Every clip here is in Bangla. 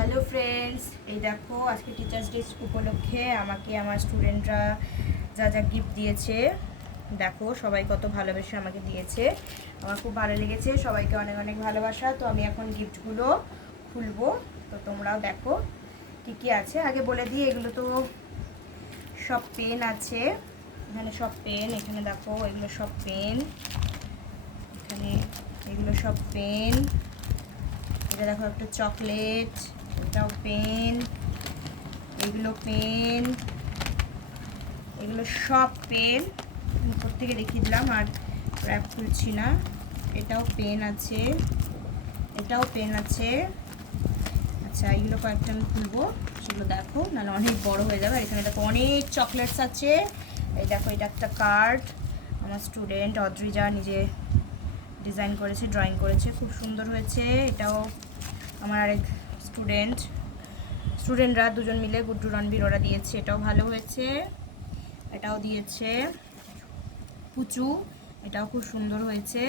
হ্যালো ফ্রেন্ডস, এই দেখো আজকে টিচার্স ডে উপলক্ষে আমাকে আমার স্টুডেন্টরা যা যা গিফট দিয়েছে। দেখো সবাই কত ভালোবেসে আমাকে দিয়েছে, আমার খুব ভালো লেগেছে। সবাইকে অনেক অনেক ভালোবাসা। তো আমি এখন গিফটগুলো খুলবো, তো তোমরাও দেখো কী কী আছে। আগে বলে দিই, এগুলো তো সব পেন আছে, এখানে সব পেন, এখানে দেখো এগুলো সব পেন, এখানে এগুলো সব পেন, এটা দেখো একটা চকলেট, এটাও পেন, এগুলো পেন, এগুলো সব পেন। উপর থেকে দেখিয়ে দিলাম আর র্যাপ খুলছি না। এটাও পেন আছে, এটাও পেন আছে। আচ্ছা, এইগুলো কয়েকটা আমি খুলবো, সেগুলো দেখো, নাহলে অনেক বড় হয়ে যাবে। এখানে দেখো অনেক চকলেটস আছে। এই দেখো এটা একটা কার্ড, আমার স্টুডেন্ট অদ্রিজা নিজে ডিজাইন করেছে, ড্রয়িং করেছে, খুব সুন্দর হয়েছে। এটাও আমার আরেক স্টুডেন্টরা দুজন মিলে, গুড্ডু রণবীর, ওরা দিয়েছে, এটাও ভালো হয়েছে। এটাও দিয়েছে পুচু, এটাও খুব সুন্দর হয়েছে।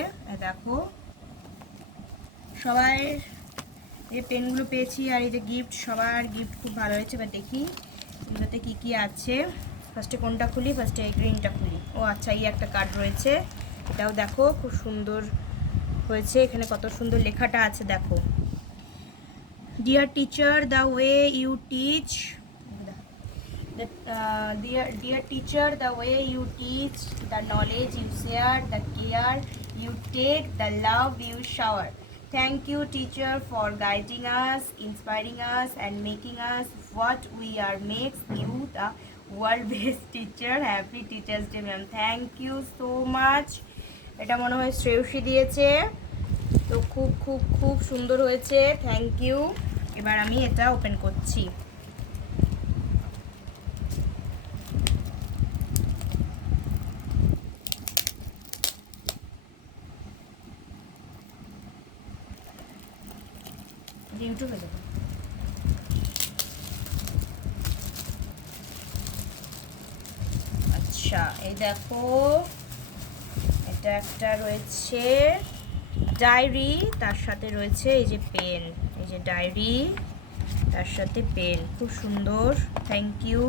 দেখো সবাই এই পেনগুলো পেয়েছি আর এই যে গিফট, সবার গিফট খুব ভালো হয়েছে। এবার দেখি এগুলোতে কী কী আছে। ফার্স্টে কোনটা খুলি? ফার্স্টে গ্রিনটা খুলি। ও আচ্ছা, এই একটা কার্ড রয়েছে, এটাও দেখো খুব সুন্দর হয়েছে। এখানে কত সুন্দর লেখাটা আছে দেখো। Dear teacher, the way you teach, dear teacher, the way you teach, the knowledge you share, the care you take, the love you shower. Thank you, teacher, for guiding us, inspiring us, and making us what we are. Makes you the world best teacher. Happy Teachers Day, ma'am. Thank you so much. এটা মনে হয় শ্রেয়সী দিয়েছে, তো খুব খুব খুব সুন্দর হয়েছে, থ্যাংক ইউ। এবার আমি এটা ওপেন করছি। ইউটিউবে দেবো। আচ্ছা, এই দেখো এটা একটা রয়েছে ডায়েরি, তার সাথে রয়েছে এই যে পেন, এই যে ডায়েরি তার সাথে পেন, খুব সুন্দর, থ্যাংক ইউ।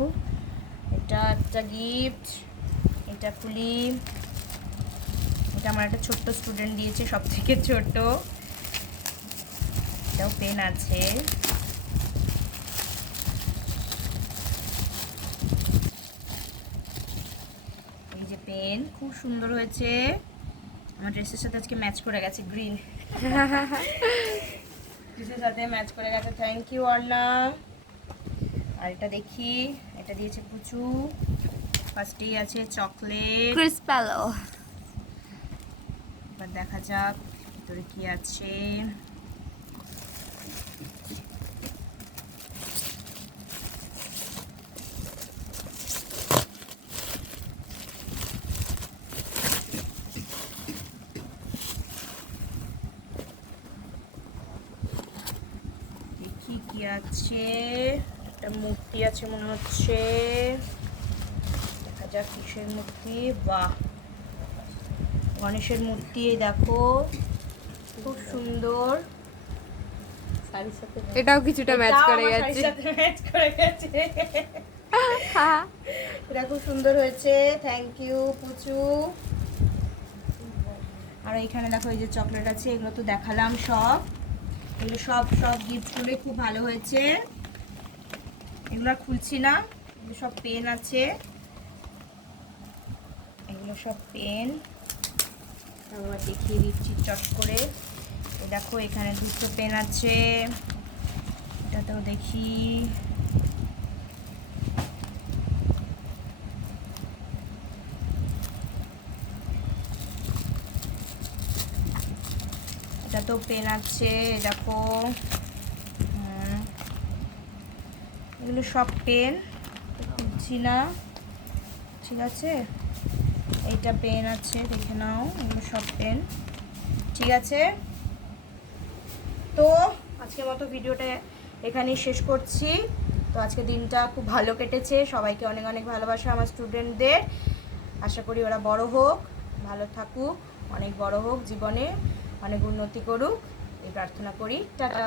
এটা একটা গিফট, এটা খুলি। এটা আমার একটা ছোট্ট স্টুডেন্ট দিয়েছে, সব থেকে ছোট। এটাও পেন আছে। এই যে পেন, খুব সুন্দর হয়েছে, আমার ড্রেসের সাথে আজকে ম্যাচ করে গেছে, গ্রিন ড্রেসের সাথে ম্যাচ করে গেছে, থ্যাংক ইউ অর্ণা। আর এটা দেখি, এটা দিয়েছে পুচু। ফার্স্টেই আছে চকলেট, ক্রিস প্যালো। এবার দেখা যাক ভিতরে কি আছে। দেখি কি আছে, একটা মূর্তি আছে মনে হচ্ছে, দেখা যাক কিসের মূর্তি। বাহ, গণেশের মূর্তি, দেখো খুব সুন্দর। এটাও কিছুটা ম্যাচ করে গেছে। এটা খুব সুন্দর হয়েছে, থ্যাংক ইউ পুচু। আর এখানে দেখো এই যে চকলেট আছে, এগুলো তো দেখালাম সব। এগুলো সব গিফটগুলোই খুব ভালো হয়েছে, এগুলো আর খুলছি না। এগুলো সব পেন আছে, এগুলো সব পেন। আবার দেখিয়ে দিচ্ছি চট করে। দেখো এখানে দুটো পেন আছে, এটাতেও দেখি। এটাতেও পেন আছে, দেখো। এগুলো সব পেন, খুলছি না, ঠিক আছে। এইটা পেন আছে, দেখে নাও, এগুলো সব পেন, ঠিক আছে। তো আজকের মতো ভিডিওটা এখানেই শেষ করছি। তো আজকে দিনটা খুব ভালো কেটেছে, সবাইকে অনেক অনেক ভালোবাসা আমার স্টুডেন্টদের। আশা করি ওরা বড় হোক, ভালো থাকুক, অনেক বড় হোক জীবনে, অনেক উন্নতি করুক, এই প্রার্থনা করি। টাটা।